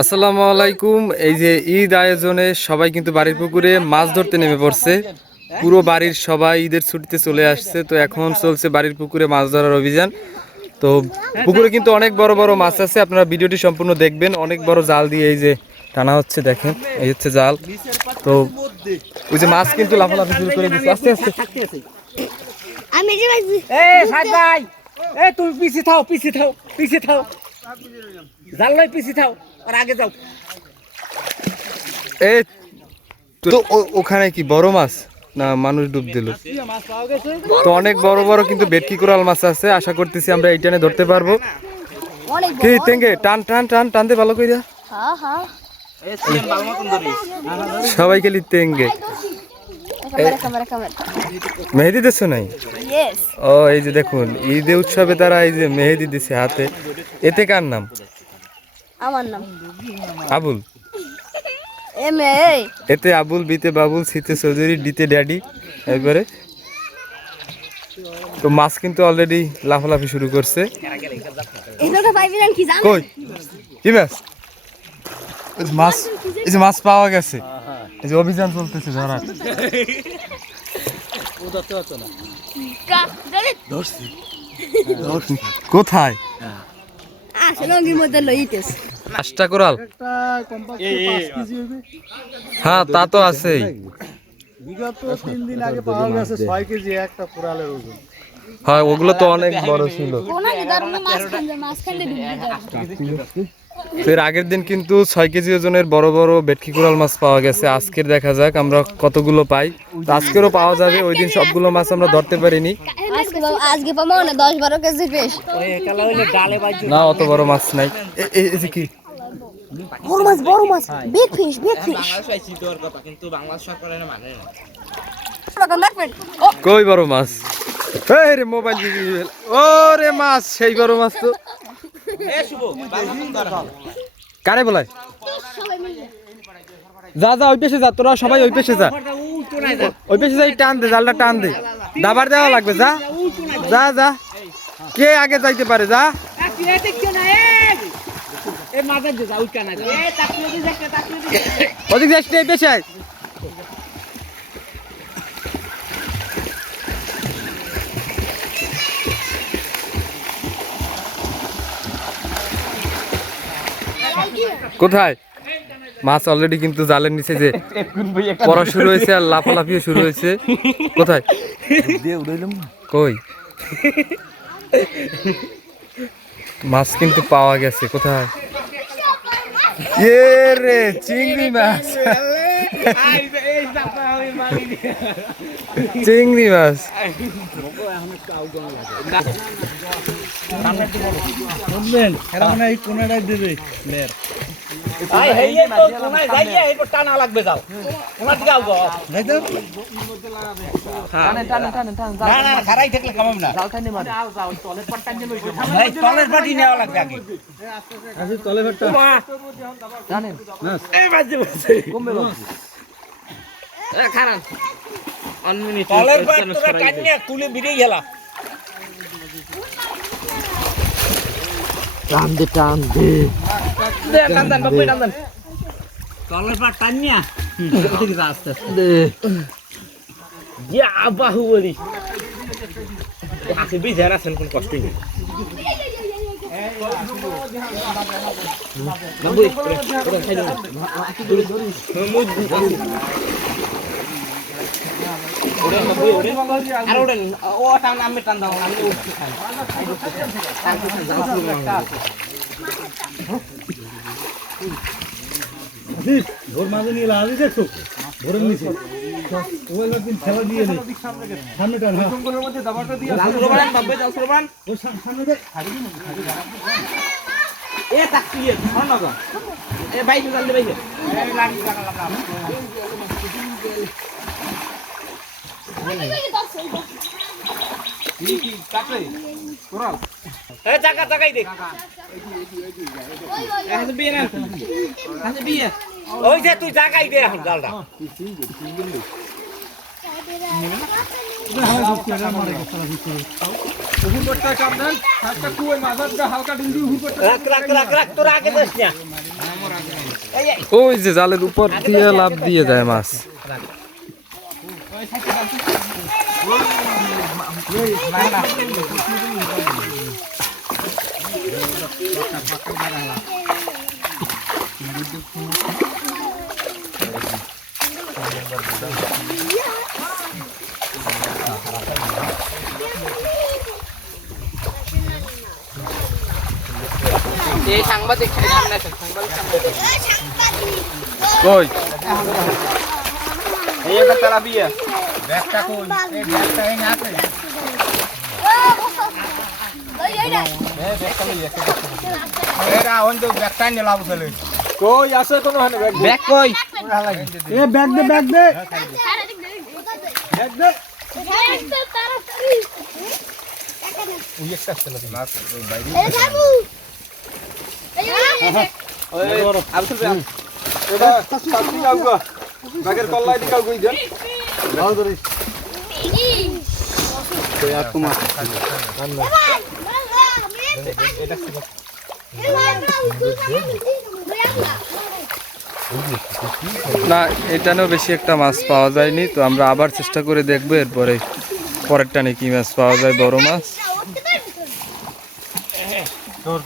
আসসালামু আলাইকুম। এই যে ঈদ আয়োজনে সবাই কিন্তু বাড়ির পুকুরে মাছ ধরতে নেমে পড়ছে। পুরো বাড়ির সবাই ঈদের ছুটিতে চলে আসছে, তো এখন চলছে বাড়ির পুকুরে মাছ ধরার অভিযান। তো পুকুরে কিন্তু অনেক বড় বড় মাছ আছে, আপনারা ভিডিওটি সম্পূর্ণ দেখবেন। অনেক বড় জাল দিয়ে এই যে টানা হচ্ছে, দেখেন এই হচ্ছে জাল। তো ওই যে মাছ কিন্তু লাফালাফি শুরু করে দিচ্ছে আস্তে আস্তে। আমি যে সাদ ভাই, তুমি পিছে থাও জাল লই পিছে থাও আর আগে যাও। এই তো ওখানে কি বড় মাছ না মানুষ ডুব দিল? তো অনেক বড় বড় কিন্তু ভেটকি কোরাল মাছ আছে, আশা করতেছি আমরা এই টানে ধরতে পারবো। কি তেঙ্গে টান টান টান টানতে ভালো কইরা। হ্যাঁ হ্যাঁ সবাই খেলি তেঙ্গে। মেহেদি দিচ্ছ নাই? ও এই যে দেখুন ঈদে উৎসবে তারা এই যে মেহেদি দিছে হাতে। এতে কার নাম? আমার নাম আবুল। এম এ এতে আবুল, বিতে বাবুল, সিতে চৌধুরী, ডিতে ড্যাডি। একবারে তো মাছ কিন্তু অলরেডি লাফালাফি শুরু করছে। কই কি মাছ? মাছ এই যে মাছ পাওয়া গেছে, এই যে অভিযান চলতেছে ধরার। কোথায়? পাঁচটা কোরাল? হ্যাঁ তা তো আছেই। বিগত 3 দিন আগে পাওয়া গেছে 6 কেজি একটা কোরালের ওজন। হ্যাঁ ওগুলো তো অনেক বড় ছিল। এর আগের দিন কিন্তু 6 কেজি ওজনের বড় বড় ভেটকি কোরাল মাছ পাওয়া গেছে। আজকের দেখা যাক আমরা কতগুলো পাই। আজকেরও পাওয়া যাবে, ওই দিন সবগুলো মাছ আমরা ধরতে পারিনি। আজকে পাবো না 10-12 কেজি ফিশ। না অত বড় মাছ নাই। এই যে কি বড় মাছ বিগ ফিশ কই বড় মাছ? এই রে মোবাইল ও রে মাছ, সেই বড় মাছ তো। কারে বলাই? যা যা ওই পেশে যা, তোরা সবাই ওই পেশে যা, ওই পেশে যাই, টান দে জালটা টান দে, দাবার দেওয়া লাগবে। যা যা যা, কে আগে যাইতে পারে যা। ওদিক যাস এই পেশে আয়। কোথায় মাছ? অলরেডি কিন্তু জালের নিচে যে পড়া শুরু হয়েছে আর লাফালাফিও শুরু হয়েছে। কোথায় কই মাছ কিন্তু পাওয়া গেছে। কোথায়? এ রে চিংড়ি মাছ, চিংড়ি মাছ। টানা লাগবে যাও ওনার দিকে আও গো। খারাই থাকলে কামাম না। তলের পাটি নেওয়া লাগবে আগে। তলের পাটটা জানেন এই বাজে বাজে কমবে বাজে। খারাপ অন মিনিট তলের পাট তোরা কান্না তুলে বিড়ে গেলা। টান দে টান বাবু টান দেন। তলের পাট টান্না ওদিকে যা আস্তে আস্তে দে। ইয়া বাহুবলি আছে বিঝার আছেন, কোন কষ্ট নেই। বাবু ওটা খাই দাও। আর ওটা ও টান আমি টান দাও, আমি উঠতে খাই। ঘোর মাঝে নিয়ে লাজি দেখছো ঘোরের নিচে ওই দিন খেলা দিয়ে নেই সামনে টান। হ্যাঁ ও সামনে দেখ এ তাকিয়ে ধর না গো। এ বাইকে চাল দে বাইকে। এই লাগি লাগালাম। কি কাটে কোরাল এ জায়গা জায়গাই দে। এখন বিয়ে না, এখন বিয়ে ওই যে তুই জায়গাই দে এখন জালটা। রাখ রাখ রাখ রাখ তোর আগে যাস না। ওই যে জালের উপর দিয়ে লাফ দিয়ে যায় মাছ। এই সাংবাদিক সামনে আছে, সাংবাদিক কই এই একটা তেলাপিয়া ব্যাগটা কই এই ব্যাগটা এই আছে এরা অন্য ব্যাগটা নিয়ে লাভ চলে কই আছে কোন হানে ব্যাগ কই এ ব্যাগ দে ব্যাগ দে ওই একটা ছিল মাছ ওই বাইরে আবুল ভাই এটা সাথী কাউগা বাগের কল্লাই দি কাউ কই দেন দাও ধরিস না, এটানেও বেশি একটা মাছ পাওয়া যায়নি, তো আমরা আবার চেষ্টা করে দেখবো এরপরে পরের টানে কি মাছ পাওয়া যায়, বড় মাছ। তোর